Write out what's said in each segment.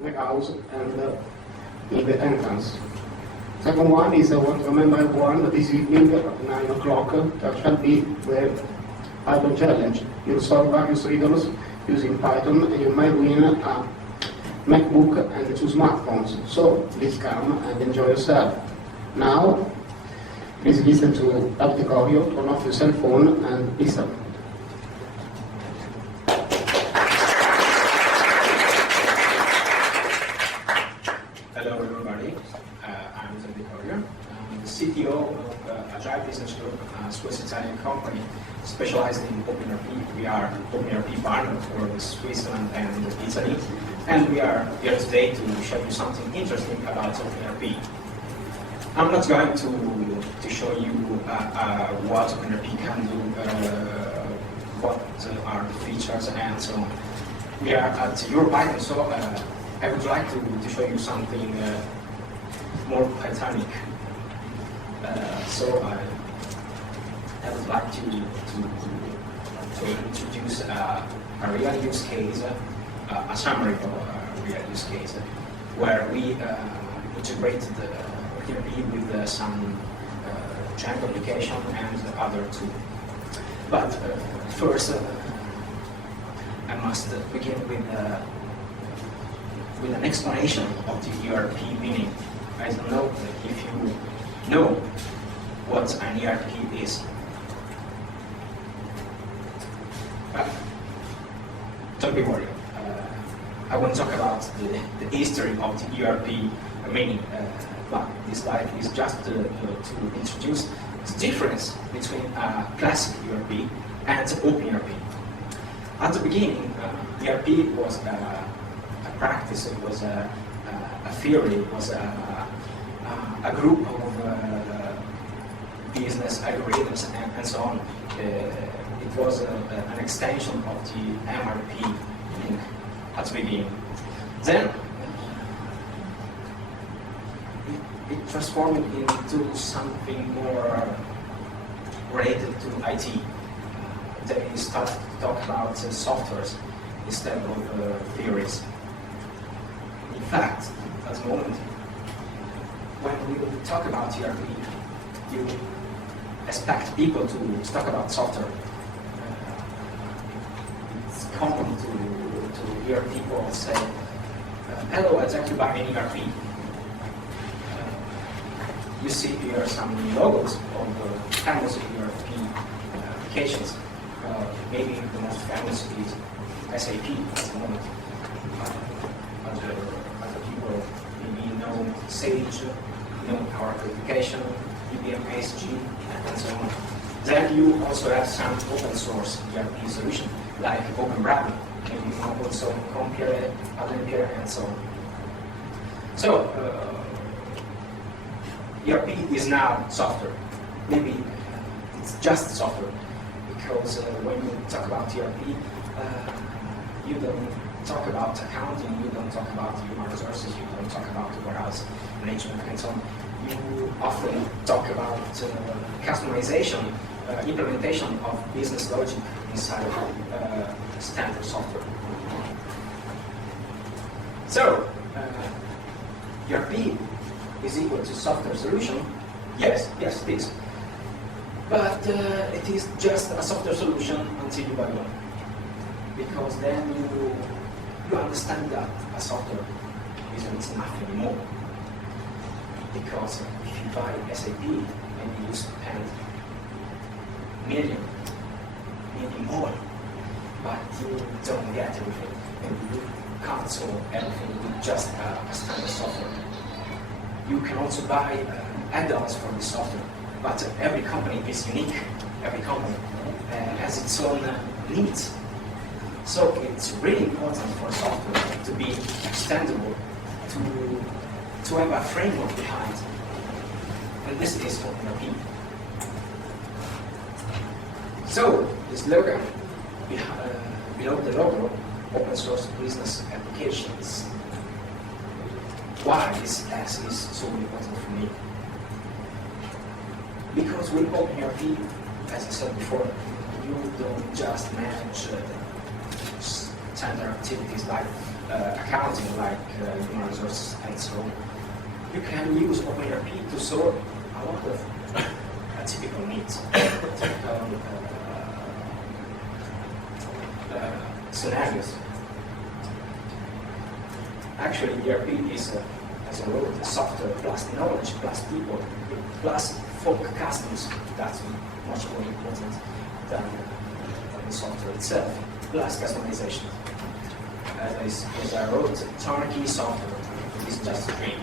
warehouse and in the entrance. Second one is I want to remember everyone that this evening at 9 o'clock there shall be the Python challenge. You'll solve various riddles using Python and you might win a MacBook and 2 smartphones. So please come and enjoy yourself. Now, please listen to Uptake Audio, turn off your cell phone and listen. Hello everybody, I'm Uptake Audio. I'm the CTO of Agile Business Group, a Swiss Italian company specialized in OpenERP. We are OpenERP partner for Switzerland and Italy, and we are here today to show you something interesting about OpenERP. I'm not going to show you what OpenERP can do, what are the features and so on. We are at Python, so I would like to show you something more pythonic. So I would like to introduce a real use case, a summary of a real use case, where we integrated OpenERP with some Django application and other too. But first, I must begin with an explanation of the ERP meaning. I don't know if you know what an ERP is. Don't be worried. I won't talk about the history of the ERP meaning, but this slide is just to introduce the difference between a classic ERP and OpenERP. At the beginning, ERP was a practice, it was a theory, it was a group of business algorithms and so on. It was an extension of the MRP at the beginning. Then it transformed into something more related to IT. They started to talk about softwares instead of theories. In fact, at the moment, when we talk about ERP, you expect people to talk about software. It's common to hear people say, hello, I'd like to buy an ERP. You see here some logos of the famous ERP applications. Maybe the most famous is SAP at the moment. Other people maybe know Sage, know Power Application, IBM ASG, and so on. Then you also have some open source ERP solution like OpenERP, maybe you know also Compare, OpenERP, and so on. So ERP is now software. Maybe it's just software, because when you talk about ERP, you don't talk about accounting, you don't talk about human resources, you don't talk about warehouse management and so on. You often talk about customization, implementation of business logic inside of standard software. So, ERP is equal to software solution? Yes, it is. But it is just a software solution until you buy one. Because then you understand that a software isn't nothing more. Because if you buy SAP, maybe you spend million, maybe more, but you don't get everything. Maybe you can't solve everything with just a standard software. You can also buy add-ons for the software, but every company is unique. Every company has its own needs. So it's really important for software to be extendable, to have a framework behind. And this is OpenERP. So this logo, below the logo, open source business applications. Why this S is so important for me? Because with OpenERP, as I said before, you don't just manage standard activities like accounting like human resources and so on, you can use OpenERP to solve a lot of typical needs, typical scenarios. Actually, ERP is, as a word, software plus knowledge plus people plus folk customs. That's much more important than the software itself, plus customization. As I wrote, turnkey software is just a dream.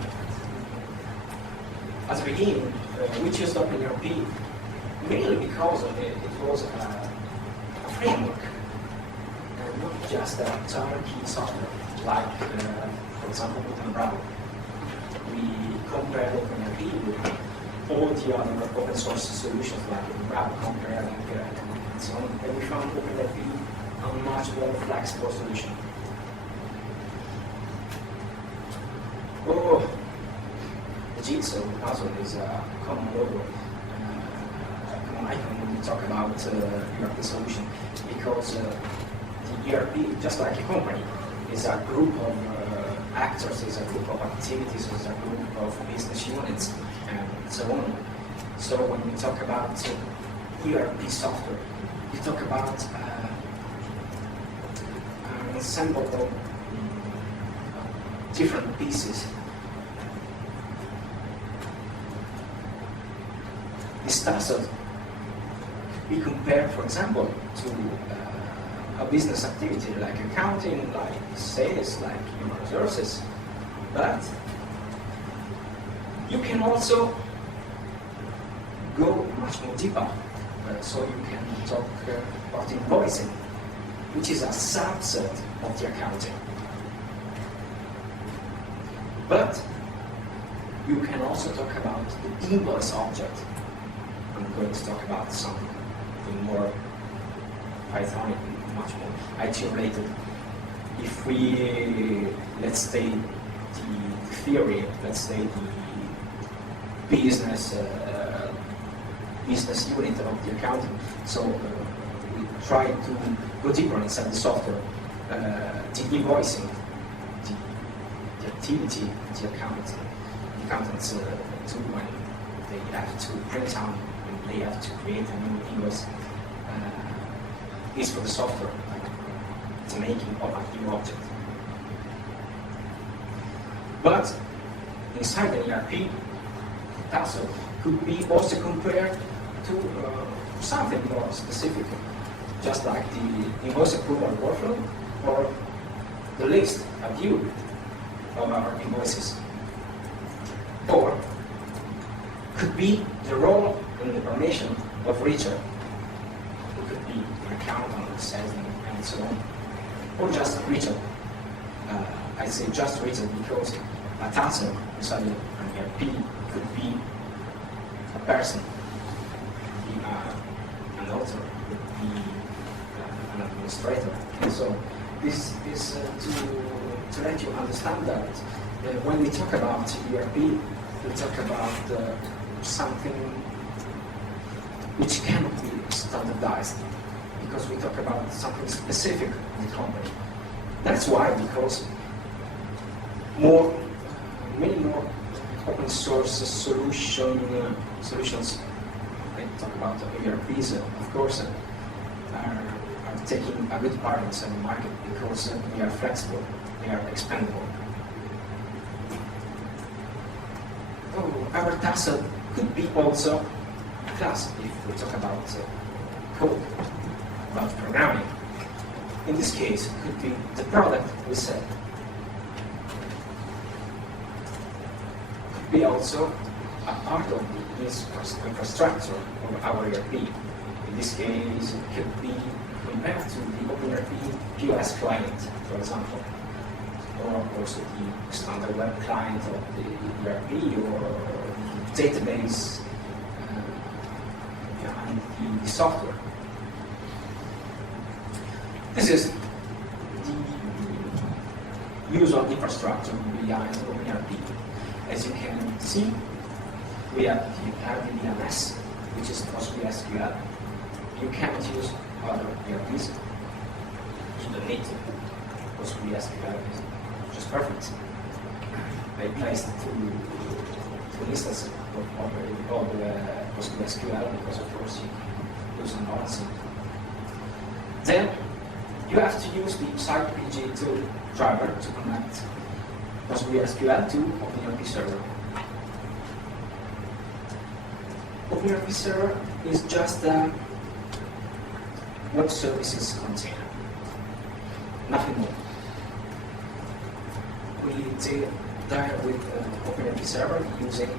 At the beginning, we chose OpenERP mainly because it was a framework, and not just a turnkey software, like, for example, with Umbrella. We compared OpenERP with all the other open source solutions like Umbrella, Compare, and so on, and we found OpenERP a much more flexible solution. Oh, the jigsaw puzzle is a common logo, a common icon when we talk about ERP solution, because the ERP, just like a company, is a group of actors, is a group of activities, is a group of business units, and so on. So when we talk about ERP software, we talk about an ensemble of different pieces. This doesn't be compared, for example, to a business activity like accounting, like sales, like human resources. But you can also go much more deeper. So you can talk about invoicing, which is a subset of the accounting. But you can also talk about the invoice object. I'm going to talk about something more pythonic, much more IT related. If we, let's say, the theory, let's say the business unit of the accounting, so we try to go deeper inside the software, the invoicing, the activity, the accountants do when they have to print out, when they have to create a new invoice, is for the software, the making of a new object. But inside the ERP, task could be also compared to something more specific, just like the invoice approval workflow or the list, a view of our invoices. Or could be the role and the permission of Richard, who could be an accountant, salesman, and so on. Or just Richard. I say just Richard because a task inside an ERP could be a person, could be an author, could be an administrator. And so this is to let you understand that when we talk about ERP, we talk about something which cannot be standardized, because we talk about something specific in the company. That's why, because many more open source solutions, I talk about ERPs, of course, are taking a good part inside the market because they are flexible, they are expandable. Our task could be also a class if we talk about code, about programming. In this case, it could be the product we sell. Could be also a part of the infrastructure of our ERP. In this case, it could be compared to the OpenERP POS client, for example, or also the standard web client of the ERP or database and the software. This is the usual infrastructure behind OpenERP. As you can see, we have the RDBMS, which is PostgreSQL. You cannot use other ERPs. You don't need to. PostgreSQL is just perfect. I placed two instances of PostgreSQL because of course you use an OpenERP. Then you have to use the CypherPG2 driver to connect PostgreSQL to OpenERP server. OpenERP server is just a web services container, nothing more. We deal there with OpenERP server using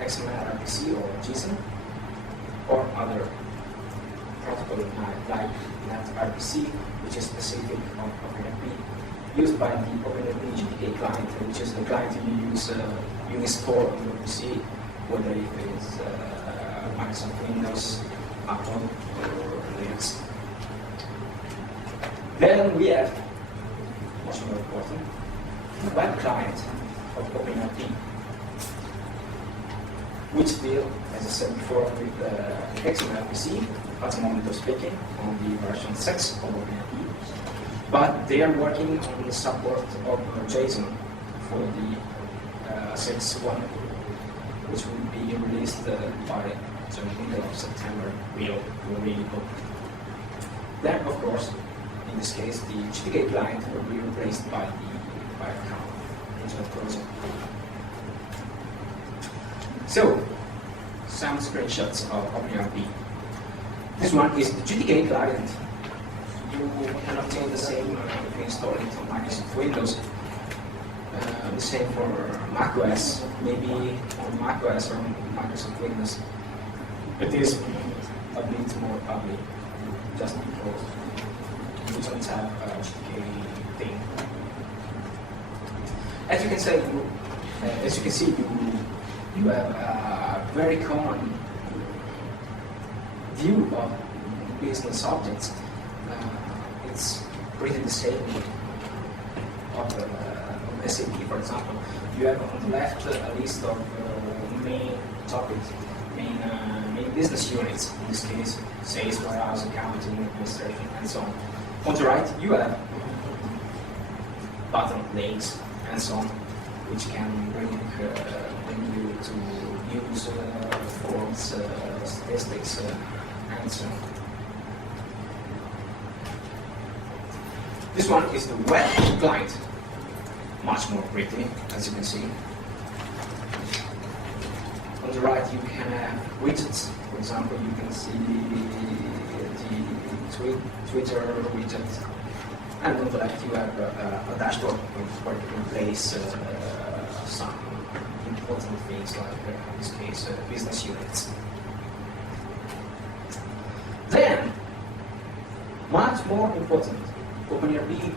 XML RPC or JSON or other protocol like NetRPC, which is specific on OpenERP, used by the OpenERP GTK client, which is the client you use you install on your PC, whether it is Microsoft Windows, Apple, or Linux. Then we have, much more important, the web client of OpenERP, which deal, as I said before, with XMLRPC at the moment of speaking on the version 6 of OpenERP, but they are working on the support of JSON for the 6.1, which will be released by the middle of September. We really hope. Then, of course, in this case, the GTK client will be replaced by account internet browser. So, some screenshots of OpenERP. This one is the GTK client. You can obtain the same if you install it on Microsoft Windows. The same for macOS, maybe on macOS or on Microsoft Windows. It is a bit more public, just because we don't have a GTK thing. As you can see, you have a very common view of business objects. It's pretty the same of SAP, for example. You have on the left a list of main topics, main business units, in this case, sales, warehouse, accounting, administration, and so on. On the right, you have button links and so on, which can bring you to use forms, statistics, and so on. This one is the web client, much more pretty, as you can see. On the right, you can have widgets. For example, you can see the Twitter widget. And on the left, you have a dashboard where you can place some important things, like in this case, business units. Then, much more important, OpenERP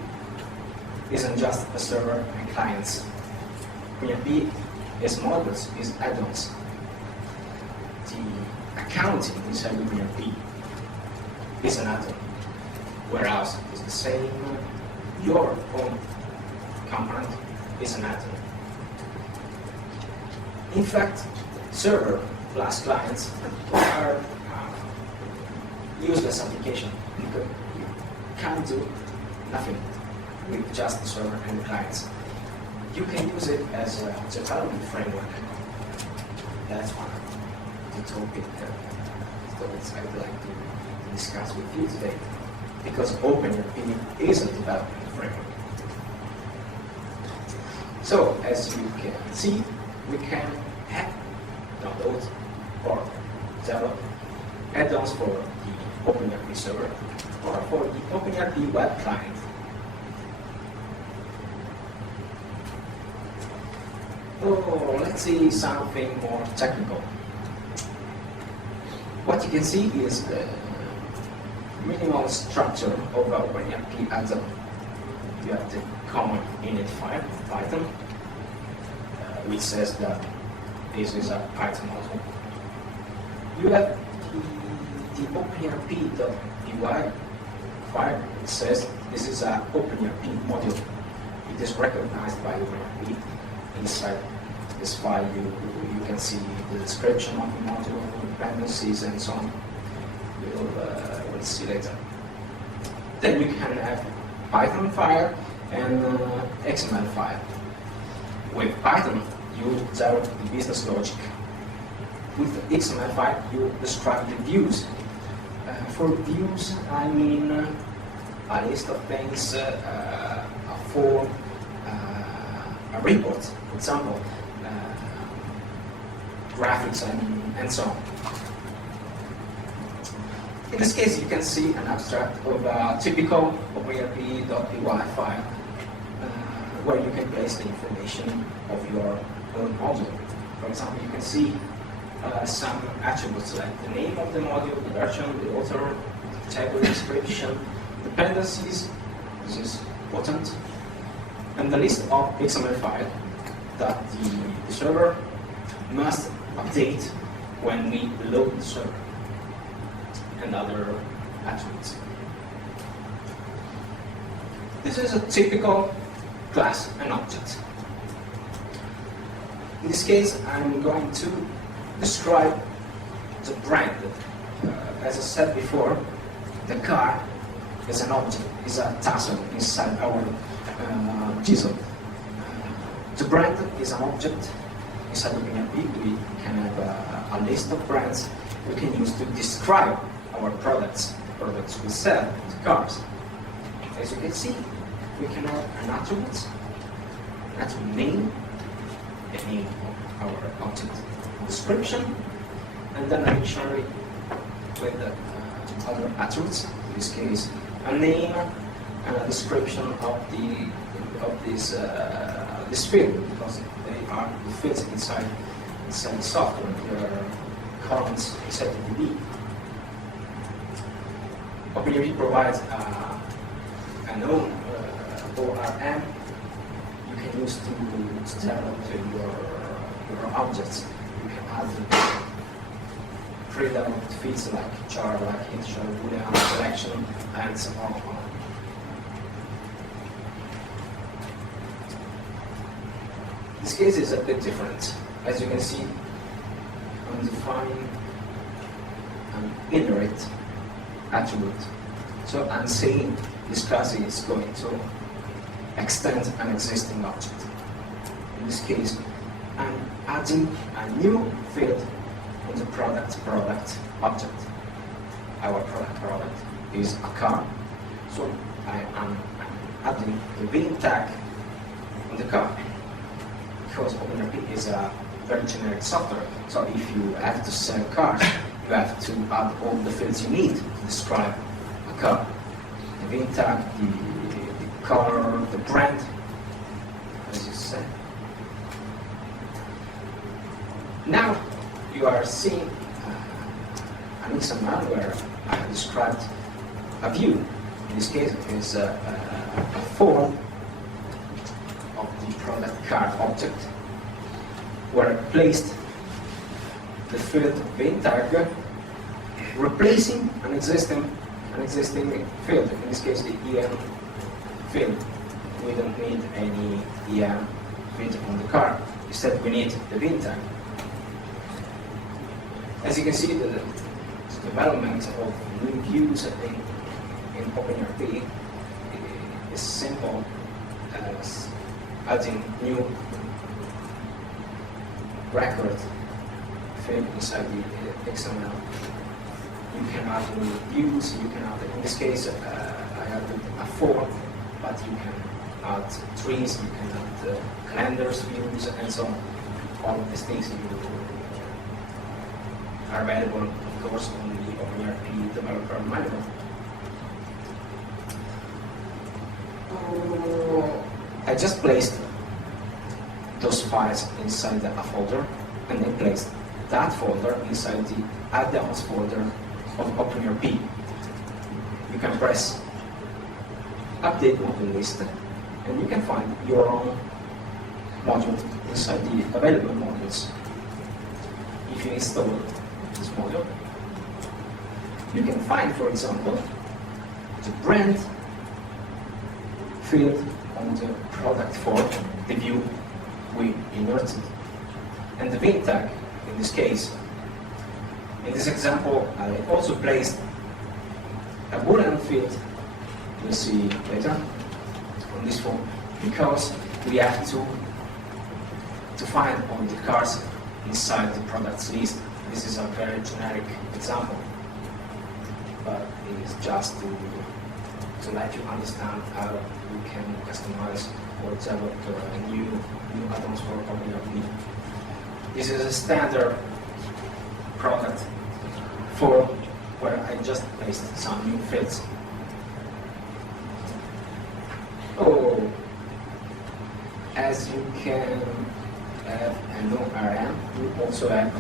isn't just a server and clients. OpenERP is modules, is add-ons. The accounting inside OpenERP is an add-on, whereas it's the same. Your own component is an add-on. In fact, server plus clients are useless application because you can't do nothing with just the server and the clients. You can use it as a development framework. That's one of the topics I would like to discuss with you today, because OpenERP is a development framework. So, as you can see, we can have download or develop add-ons for the OpenERP server or for the OpenERP web client. Oh, let's see something more technical. What you can see is the minimal structure of OpenERP add-on. You have the common init file, Python, which says that this is a Python module. You have the OpenERP.py file, which says this is an OpenERP module. It is recognized by OpenERP. Inside this file, you can see the description of the module, dependencies, and so on. We'll see later. Then we can have Python file and XML file. With Python, you observe the business logic. With the XML file, you describe the views. For views, I mean a list of things, a form, a report, for example, graphics, and so on. In this case, you can see an abstract of a typical OpenERP.py file where you can place the information of your own module. For example, you can see some attributes like the name of the module, the version, the author, the table description, dependencies, this is important, and the list of XML file that the server must update when we load the server, and other attributes. This is a typical class and object. In this case, I'm going to describe the brand. As I said before, the car is an object, is a tassel inside our chisel. The brand is an object inside OpenERP. We can have a list of brands we can use to describe our products we sell, the cars. As you can see, we can have an attribute name, the name of our object description, and then a dictionary with other attributes. In this case, a name and a description of this field, because they are the fields inside the software. There are columns inside the DB. OpenERP provides an own ORM you can use to tell to your objects. You can add pre-developed fields like char, like integer, boolean, selection, and so on. This case is a bit different. As you can see, I'm defining an inherit attribute. So I'm saying this class is going to extend an existing object. In this case, I'm adding a new field on the product object. Our product is a car. So I am adding the VIN tag on the car, because OpenERP is a very generic software. So if you have to sell cars, you have to add all the fields you need to describe a car. The VIN tag, the color, the brand, as you said. Now you are seeing an XML where I described a view. In this case, it is a form of the product card object, where I placed the field VIN tag, replacing an existing field. In this case, the EM field. We don't need any EM field on the card. Instead, we need the VIN tag. As you can see, the development of new views in OpenERP is simple as adding new record field inside the XML. You can add new views, you can add, in this case, I added a form, but you can add trees, you can add calendars, views, and so on. All of these things are available, of course, on the OpenERP developer manual. I just placed those files inside a folder, and then placed that folder inside the add-ons folder of OpenERP. You can press update module list, and you can find your own module inside the available modules. If you install this module, you can find, for example, the brand field on the product form, the view we inverted, and the VIN tag in this case. In this example, I also placed a Boolean field, we'll see later, on on this form because we have to find all the cars inside the products list. This is a very generic example, but it is just to let you understand how you can customize or develop new add-ons for OpenERP. This is a standard product for where I just placed some new fields. Oh, as you can have a new RM, you also have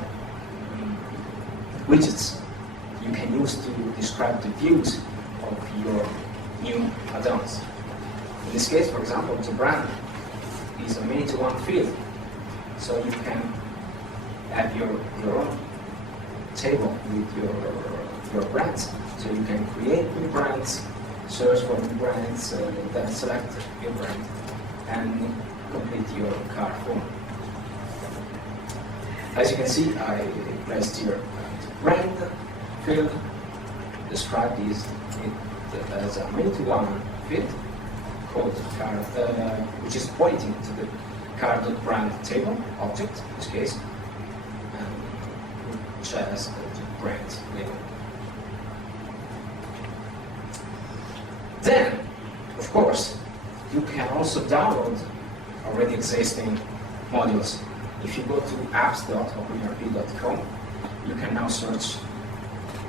widgets you can use to describe the views of your new add-ons. In this case, for example, the brand is a many-to-one field, so you can have your own table with your brands. So you can create new brands, search for new brands, then select your brand, and complete your car form. As you can see, I placed here the brand field, described this as a many-to-one field called car, which is pointing to the car.brand table object, in this case, which has the brand label. Then, of course, you can also download already existing modules. If you go to apps.openerp.com, you can now search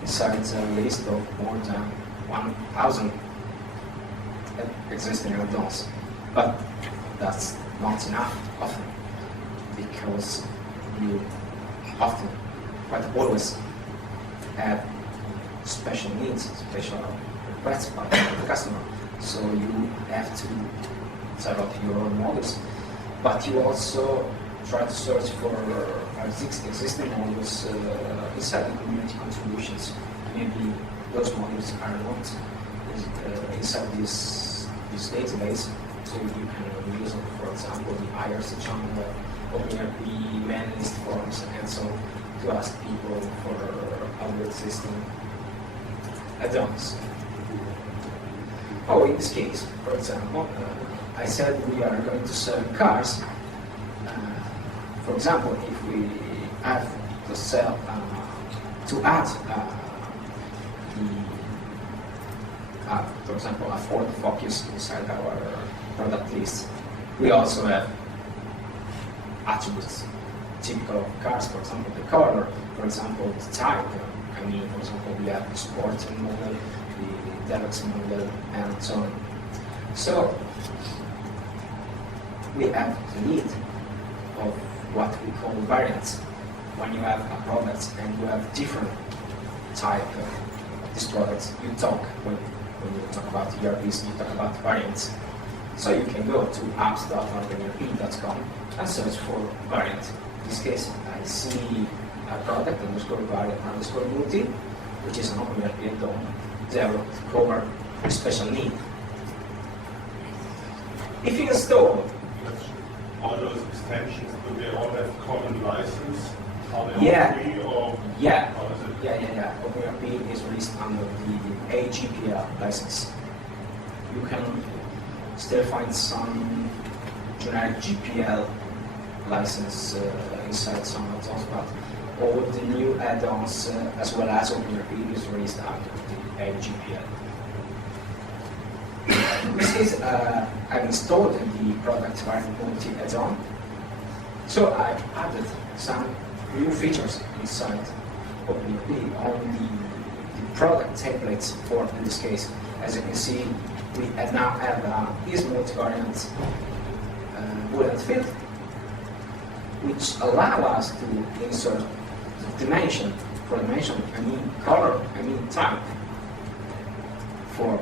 inside a list of more than 1,000 existing add-ons. But that's not enough often, because you often, quite always, have special needs, special requests by the customer. So you have to develop your own models, but you also try to search for existing models inside the community contributions. Maybe those models are not inside this database, so you can use, for example, the IRC channel, OpenERP man list forums, and so to ask people for other existing add-ons. Oh, in this case, for example, I said we are going to sell cars. For example, if we have to sell, to add for example, a Ford Focus inside our product list, we also have attributes typical of cars, for example, the color, for example, the type. I mean, for example, we have the sports model, the deluxe model, and so on. So, we have the need of what we call variants. When you have a product and you have different type of these products, you talk, when you talk about ERPs, you talk about variants. So you can go to apps.openerp.com and search for variant. In this case, I see a product _variant_multi, which is an OpenERP add-on developed to cover a special need. If you install all those extensions, do they all have common license? Are they Yeah. all free or Yeah. how is it? Yeah. OpenERP is released under the AGPL license. You can still find some generic GPL license inside some add-ons, but all the new add-ons, as well as OpenERP, is released under the AGPL. In this case, I've installed the product variant add-on, so I've added some new features inside OpenERP on the product templates for, in this case. As you can see, we now have this multivariant bullet field, which allow us to insert dimension. For dimension, I mean color, I mean type. For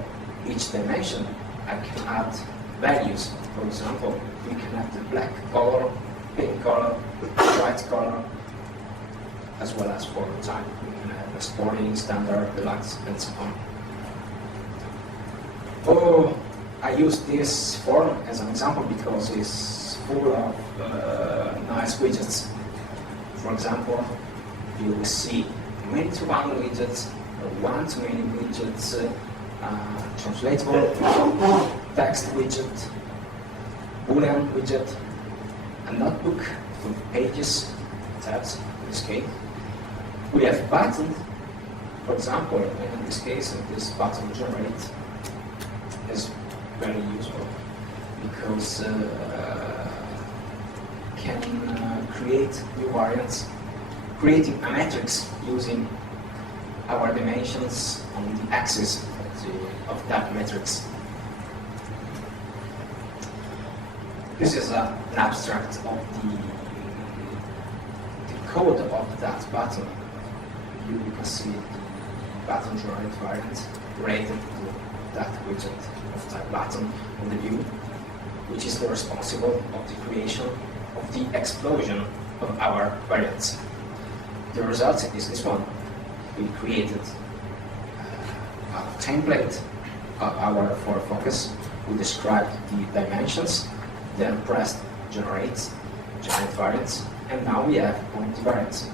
each dimension, I can add values. For example, we can have the black color, pink color, white color, as well as for the type. We can have a sporting, standard, deluxe, and so on. Oh, I use this form as an example because it's full of nice widgets. For example, you will see many-to-one widgets, one-to-many widgets, translatable text widget, Boolean widget, a notebook with pages, tabs in this case. We have buttons, for example, in this case, this button generate is very useful because can create new variants, creating a matrix using our dimensions on the axis of that matrix. This is an abstract of the code of that button. You can see the button generate variant related to that widget of that button on the view, which is the responsible of the creation of the explosion of our variants. The result is this one. We created a template of our for focus. We described the dimensions, then pressed generate variants, and now we have pointy variants.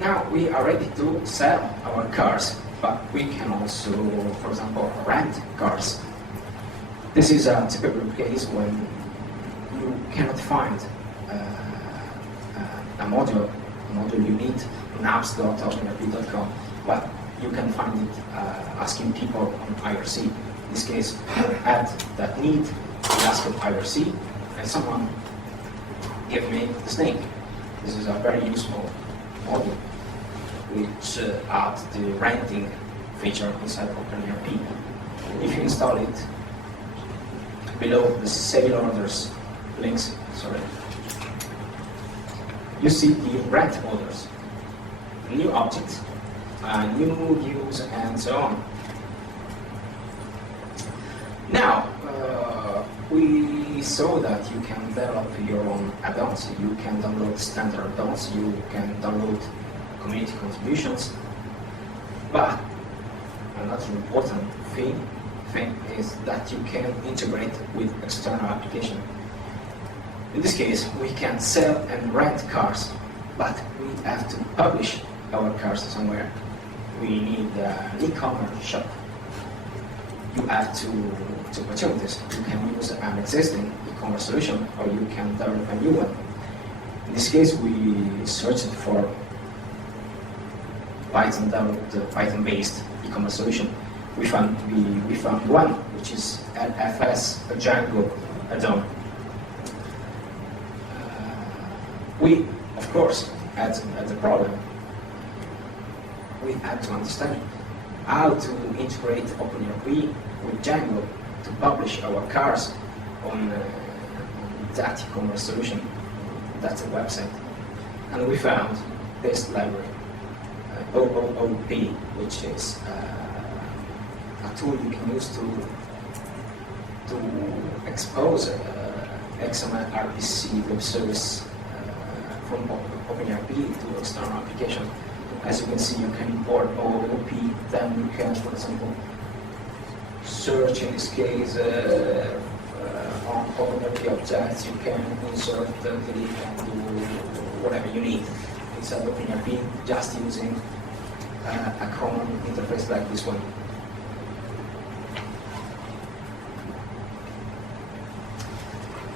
Now we are ready to sell our cars, but we can also, for example, rent cars. This is a typical case when you cannot find a module you need on apps.openerp.com, but you can find it asking people on IRC. In this case, I had that need to ask on IRC, and someone gave me the snake. This is a very useful module which adds the renting feature inside OpenERP. If you install it below the sale orders links, you see the rent orders, new objects, new views, and so on. Now, we saw that you can develop your own add-ons. You can download standard add-ons, you can download community contributions, but another important thing is that you can integrate with external application. In this case, we can sell and rent cars, but we have to publish our cars somewhere. We need an e-commerce shop. You have two opportunities. You can use an existing e-commerce solution, or you can develop a new one. In this case, we searched for Python-based e-commerce solution. We found one, which is LFS, a Django add-on. We, of course, had the problem. We had to understand how to integrate OpenERP with Django to publish our cars on that e-commerce solution, that's a website. And we found this library, OOP, which is a tool you can use to expose XML RPC web service from OpenERP to external application. As you can see, you can import OOP, then you can, for example, search in this case on OpenERP objects. You can insert, delete, and do whatever you need inside OpenERP, just using a common interface like this one.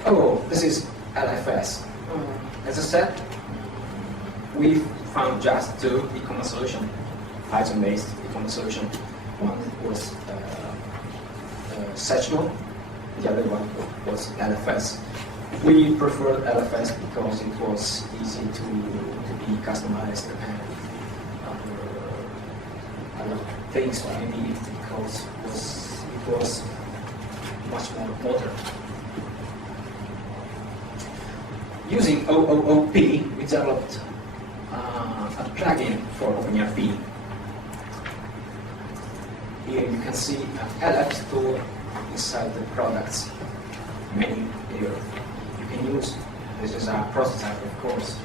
Oh, this is LFS. As I said, we found just two e-commerce solutions, Python-based e-commerce solution. One was Sectional, the other one was LFS. We preferred LFS because it was easy to be customized and other things maybe because it was much more modern. Using OOP, we developed a plugin for OpenERP. Here you can see an LF tool inside the products menu here. You can use, this is a prototype, of course.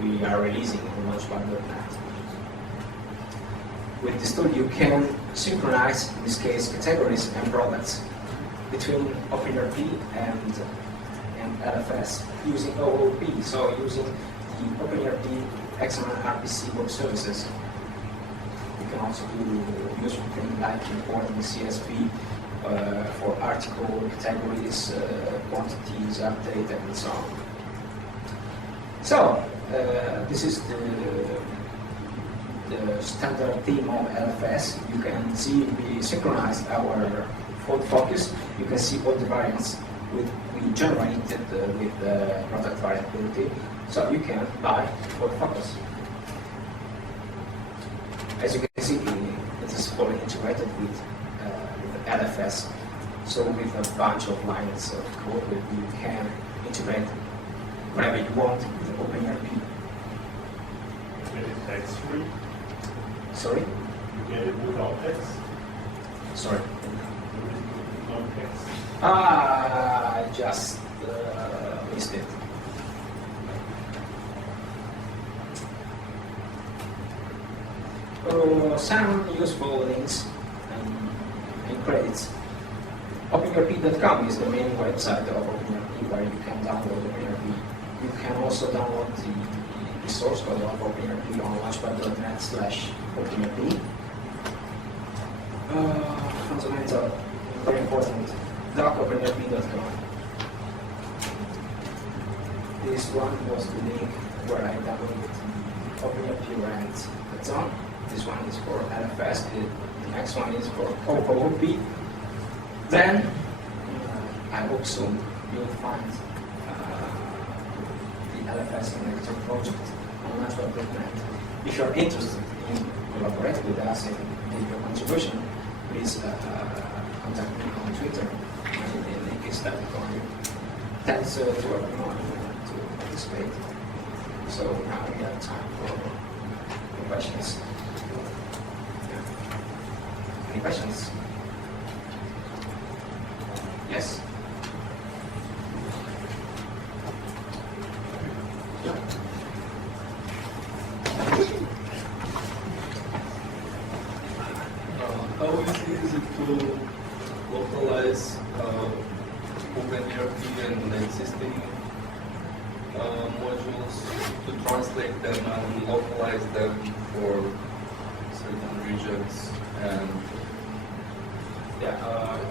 We are releasing on Launchpad.net. With this tool, you can synchronize, in this case, categories and products between OpenERP and LFS using OOP, so using the OpenERP XML RPC web services. you can also do useful things like importing CSV for article categories, quantities, update, and so on. So, this is the standard theme of LFS. You can see we synchronized our fold focus. You can see all the variants we generated with product variability. So you can buy fold focus. As you can see, it is fully integrated with LFS. So with a bunch of lines of code, you can integrate whatever you want with OpenERP. You get it text-free? Sorry? You get it without text? Sorry. No text. I just missed it. Some useful links and credits. OpenERP.com is the main website of OpenERP where you can download OpenERP. You can also download the source code of OpenERP on launchpad.net/OpenERP. Fundamental, very important, doc.openerp.com. This one was the link where I downloaded the OpenERP rant. This one is for LFS, the next one is for OOP. Then, I hope soon you'll find the LFS connector project on launchpad.net. If you're interested in collaborating with us and give your contribution, please contact me on Twitter. The link is there for you. Thanks to everyone to participate. So now we have time for questions. Any questions? Yes? How easy is it to localize OpenERP and the existing modules to translate them and localize them for certain regions? And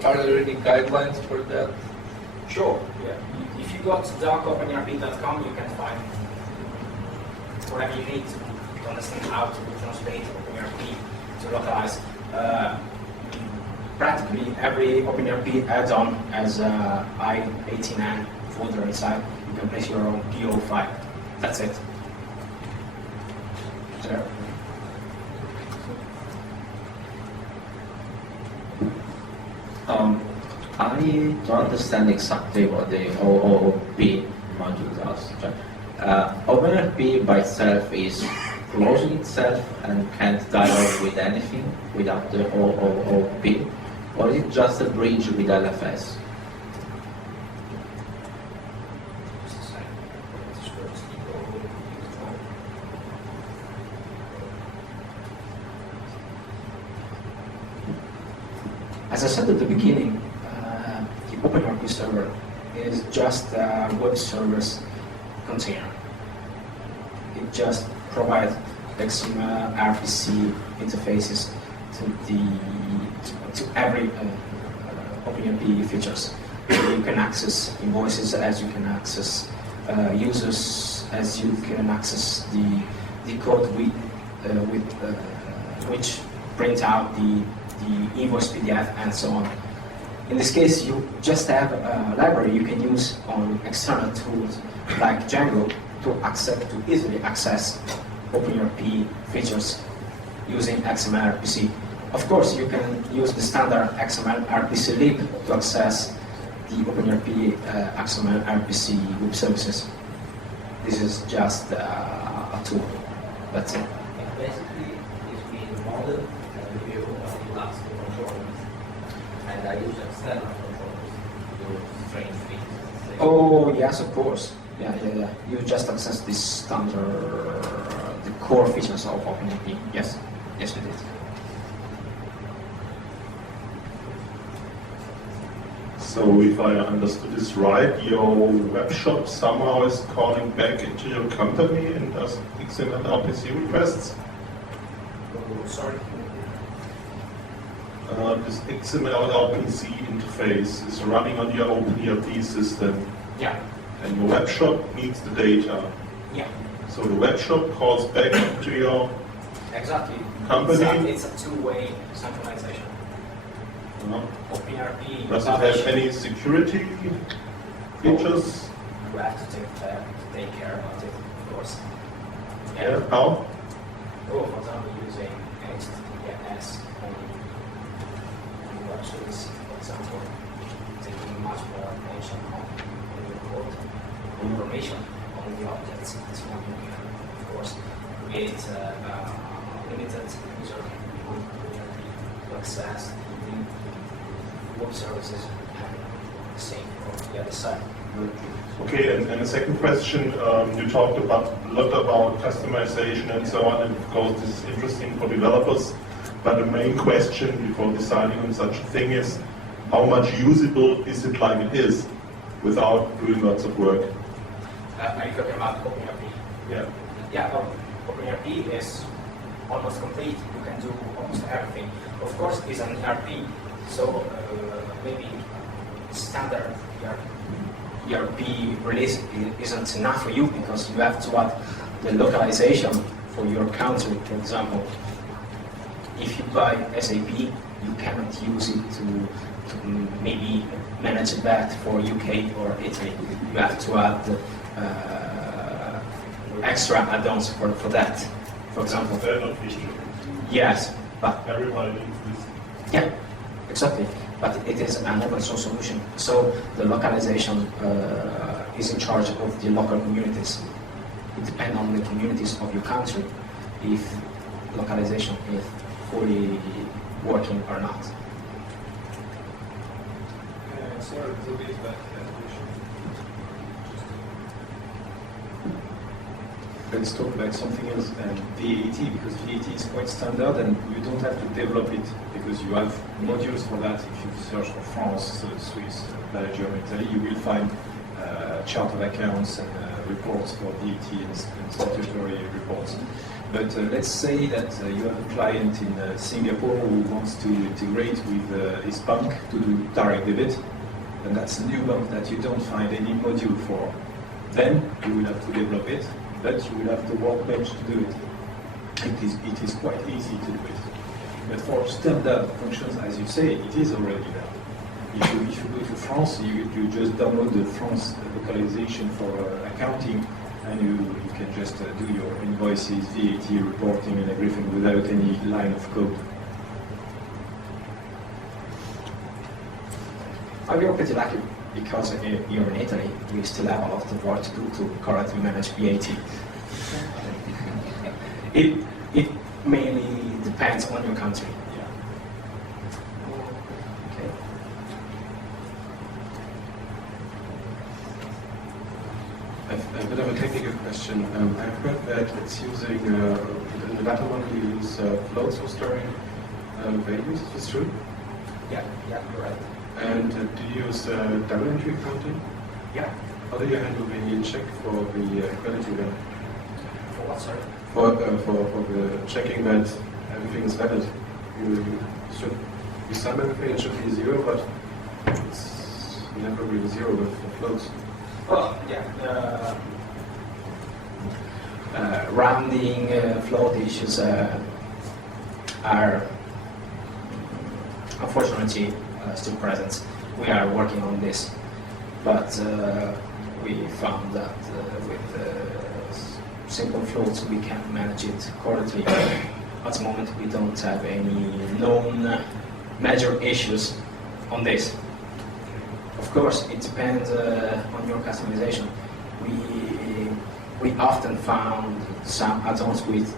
are there any guidelines for that? Sure. Yeah. If you go to doc.openerp.com, you can find whatever you need to understand how to translate OpenERP to localize. Practically every OpenERP add-on has a i18n folder inside. You can place your own PO file. That's it. Sure. I don't understand exactly what the OOP module does. OpenERP by itself is closing itself and can't dialogue with anything without the OOP, or is it just a bridge with LFS? As I said at the beginning, the OpenERP server is just a web service container. It just provides XML, RPC interfaces to every OpenERP features. So you can access invoices as you can access users, as you can access the code with which print out the invoice PDF and so on. In this case, you just have a library you can use on external tools like Django to easily access OpenERP features using XML RPC. Of course, you can use the standard XML RPC lib to access the OpenERP XML RPC web services. This is just a tool. That's it. Basically, it's being modeled and review of the last controllers. And I use external controllers to do strange things. Oh, yes, of course. Yeah. You just access this standard, the core features of OpenERP. Yes, you did. So if I understood this right, your web shop somehow is calling back into your company and does XML RPC requests? Oh, sorry. this XML RPC interface is running on your OpenERP system, Yeah, and your web shop needs the data. yeah, So the web shop calls back to your exactly. Company? It's a two-way synchronization. OpenERP. does it have any security features? You have to take care about it, of course. Yeah. How? Oh, for example, using HTTPS on web service, for example, taking much more attention on the code information on the objects. This one we can, of course, create limited user to access the web services and the same for the other side. Okay, and the second question, you talked about a lot about customization and so on, and of course this is interesting for developers, but the main question before deciding on such a thing is, how much usable is it like it is, without doing lots of work? Are you talking about OpenERP? Yeah. Yeah, OpenERP is almost complete. You can do almost everything. Of course, it's an ERP, so maybe standard ERP release isn't enough for you because you have to add the localization for your country. For example, if you buy SAP, you cannot use it to maybe manage that for UK or Italy. You have to add extra add-ons for that. For example. They're not feature. Yes, but Everybody needs this. yeah, exactly. But it is an open source solution. So the localization is in charge of the local communities. It depends on the communities of your country if localization is fully working or not. Sorry, a little bit back. Let's talk about something else, VAT, because VAT is quite standard and you don't have to develop it because you have modules for that. If you search for France, Swiss, Belgium, Italy, you will find chart of accounts and reports for VAT and statutory reports. But let's say that you have a client in Singapore who wants to integrate with his bank to do direct debit, and that's a new bank that you don't find any module for. Then you will have to develop it, but you will have the workbench to do it. It is quite easy to do it. But for standard functions, as you say, it is already there. If you go to France, you just download the France localization for accounting, and you can just do your invoices, VAT reporting and everything without any line of code. We are pretty lucky because you're in Italy, we still have a lot of work to do to correctly manage VAT. It mainly depends on your country. Okay. I've got a technical question. I've heard that it's using, in the data model you use floats for storing values, is this true? Yeah, you're right. And do you use double entry counting? Yeah. How do you handle the check for the equality then? For what, sorry? For the checking that everything is valid. You sum everything, it should be 0, but it's never really 0 with floats. Well, yeah. Rounding float issues are unfortunately still present. We are working on this, but we found that with simple floats we can manage it correctly. At the moment we don't have any known major issues on this. Of course, it depends on your customization. We often found some add-ons with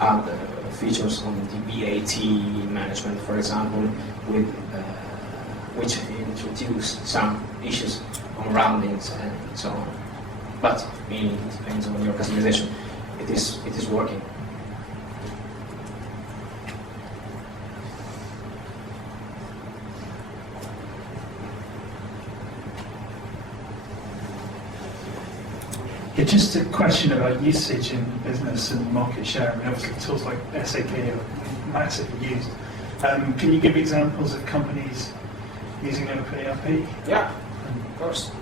other features on the VAT management, for example, which introduce some issues on roundings and so on. But mainly it depends on your customization. It is working. Yeah, just a question about usage in business and market share. I mean, obviously tools like SAP are massively used. Can you give examples of companies using OpenERP? Yeah, of course.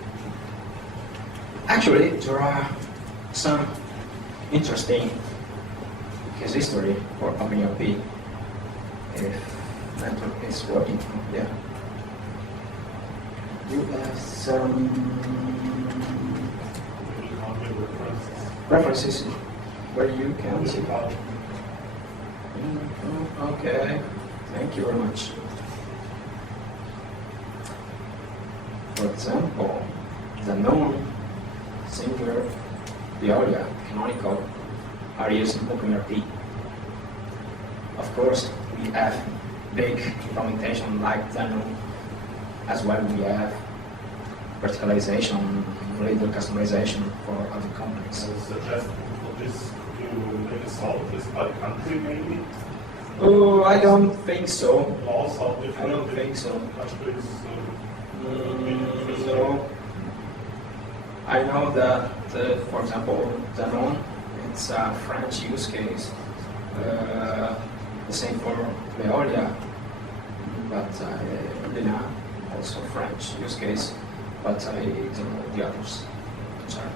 Actually, there are some interesting case history for OpenERP. If network is working, yeah. You have some references where you can see. Okay, thank you very much. For example, the known singular Veolia canonical are using OpenERP. Of course, we have big implementation like Zeno. As well, we have verticalization, related customization for other companies. I suggest for this, could you make a solve this by country maybe? Oh, I don't think so. Laws are different. I don't think so. Countries. No. I know that, for example, Danone, it's a French use case. The same for Veolia, but Lina, also French use case, but I don't know the others. Sorry.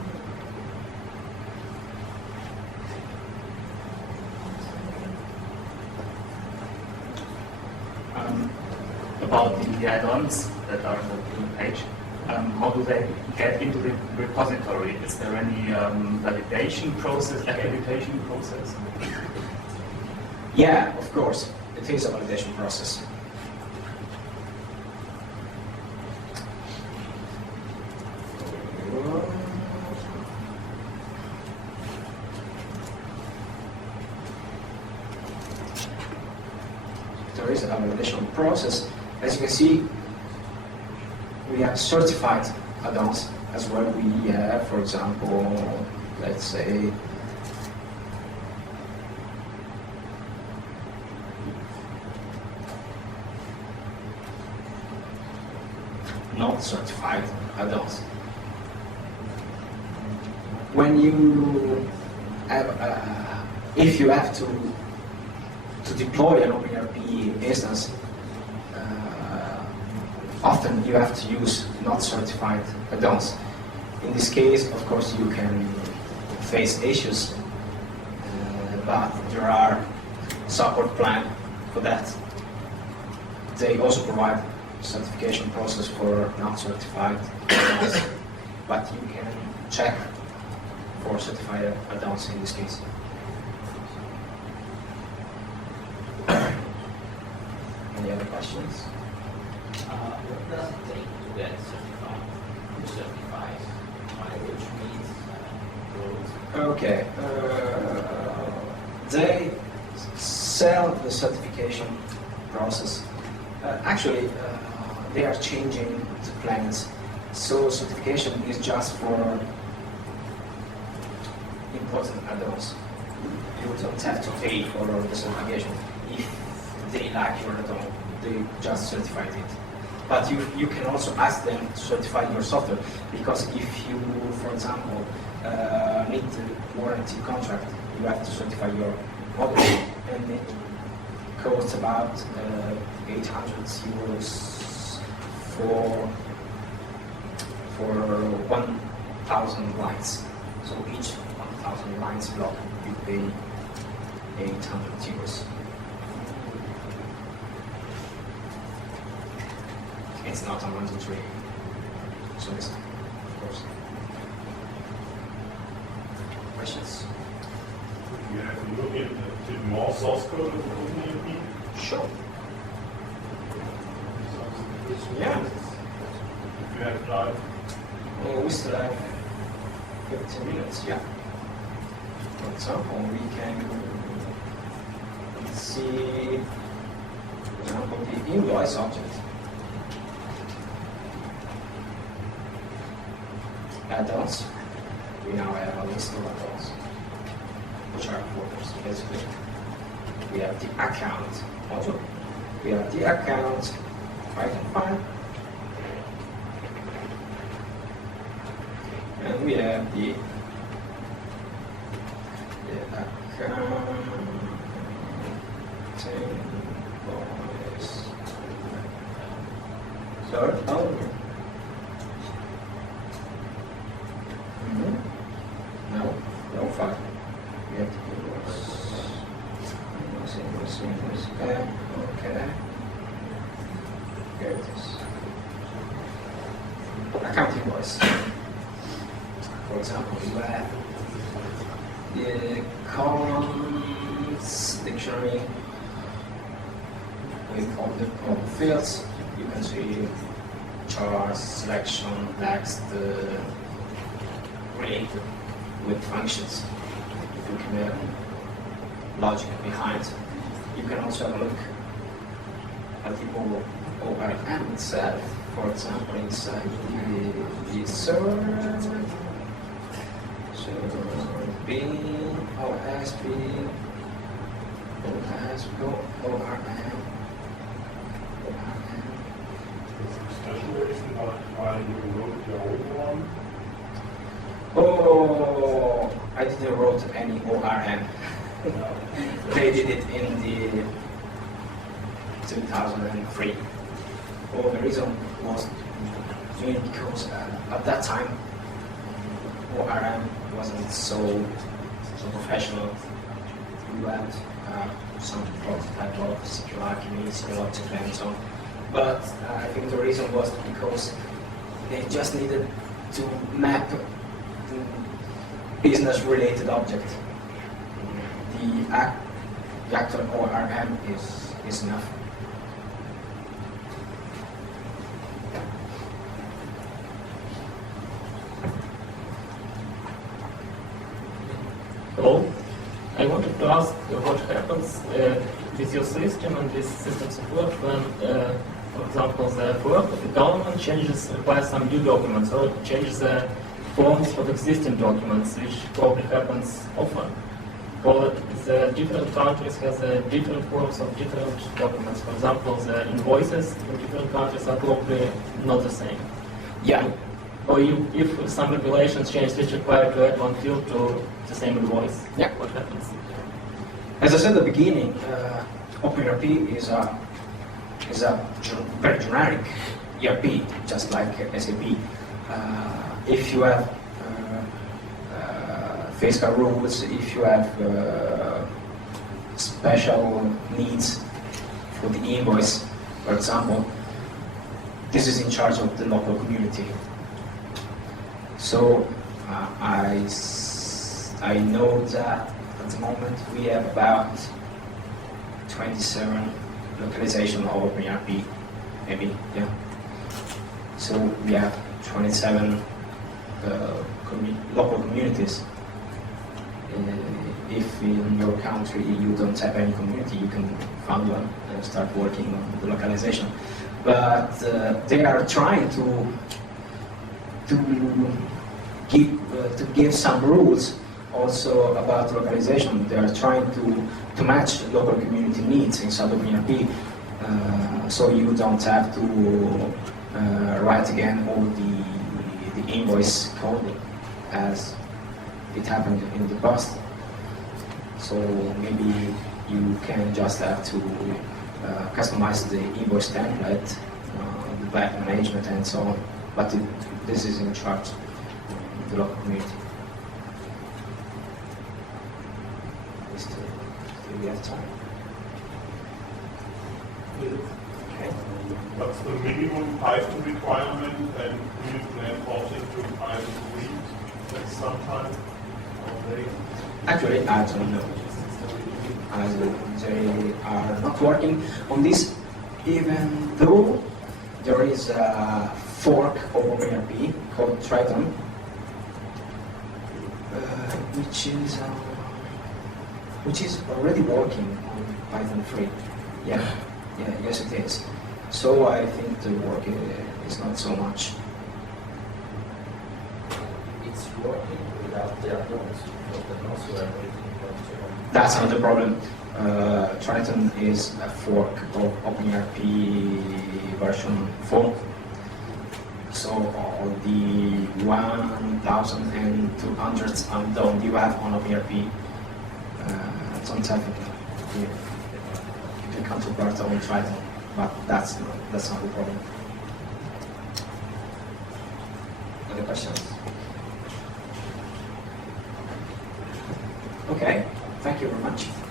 About the add-ons that are on the page, how do they get into the repository? Is there any validation process, accreditation process? Yeah, of course, it is a validation process. There is a validation process. As you can see, we have certified add-ons as well. We have, for example, let's say, not certified add-ons. When you have, if you have to deploy an OpenERP instance, often you have to use not certified add-ons. In this case, of course, you can face issues, but there are support plans for that. They also provide certification process for not certified add-ons, but you can check for certified add-ons in this case. Any other questions? What does it take to get certified? Who certifies? By which means? Okay. They sell the certification process. Actually, they are changing the plans. So certification is just for important add-ons. You don't have to pay for the certification. If they like your add-on, they just certified it. But you can also ask them to certify your software, because if you, for example, need the warranty contract, you have to certify your model, and it costs about 800 euros for 1,000 lines. So each 1,000 lines block, you pay 800 euros. It's not a mandatory service, of course. Questions? You have to look into more source code of OpenERP? Sure. Yeah. If you have time. Well, we still have 15 minutes, yeah. For example, we can see, for example, the invoice object. Add-ons. We now have a list of add-ons, which are folders, basically. We have the account module. We have the account Python file. And we have the account Sorry? Oh. No, no file. Get invoice. Okay. Here it is. Account invoice. For example, you have the columns dictionary with all the fields. You can see charts, selection, text, related with functions. You can have logic behind. You can also have a look at the ORM itself. For example, inside the server, so B, OSB, ORM. Why you wrote your own one? Oh, I didn't wrote any ORM. They did it in the 2003. Well, the reason was because at that time ORM wasn't so professional. We had some prototype of secure logic and so on. But I think the reason was because they just needed to map the business-related object. The actual ORM is enough. So, I wanted to ask what happens with your system and with system support when, for example, the work of the government requires some new documents, or changes the forms of existing documents, which probably happens often. Or the different countries have different forms of different documents. For example, the invoices in different countries are probably not the same. Yeah. Or if some regulations change, it's required to add one field to the same invoice. Yeah. What happens? As I said at the beginning, OpenERP is a very generic ERP, just like SAP. If you have fiscal rules, if you have special needs for the invoice, for example, this is in charge of the local community. So I know that at the moment we have about 27 localization of OpenERP, maybe, yeah. So we have 27 local communities. If in your country you don't have any community, you can found one and start working on the localization. But they are trying to give some rules also about localization. They are trying to match local community needs inside of ERP, so you don't have to write again all the invoice code as it happened in the past. So maybe you can just have to customize the invoice template, the back management and so on. But this is in charge of the local community. Still we have time. Okay. What's the minimum Python requirement, and do you plan porting to Python 3 at some time? Actually, I don't know. They are not working on this, even though there is a fork of OpenERP called Triton, which is already working on Python 3. Yes it is. So I think the work is not so much. It's working without the add-ons, because the console everything. That's not the problem. Triton is a fork of OpenERP version 4. So all the 1,200 undone you have on OpenERP don't have the counterpart on Triton, but that's not the problem. questions? Okay, thank you very much.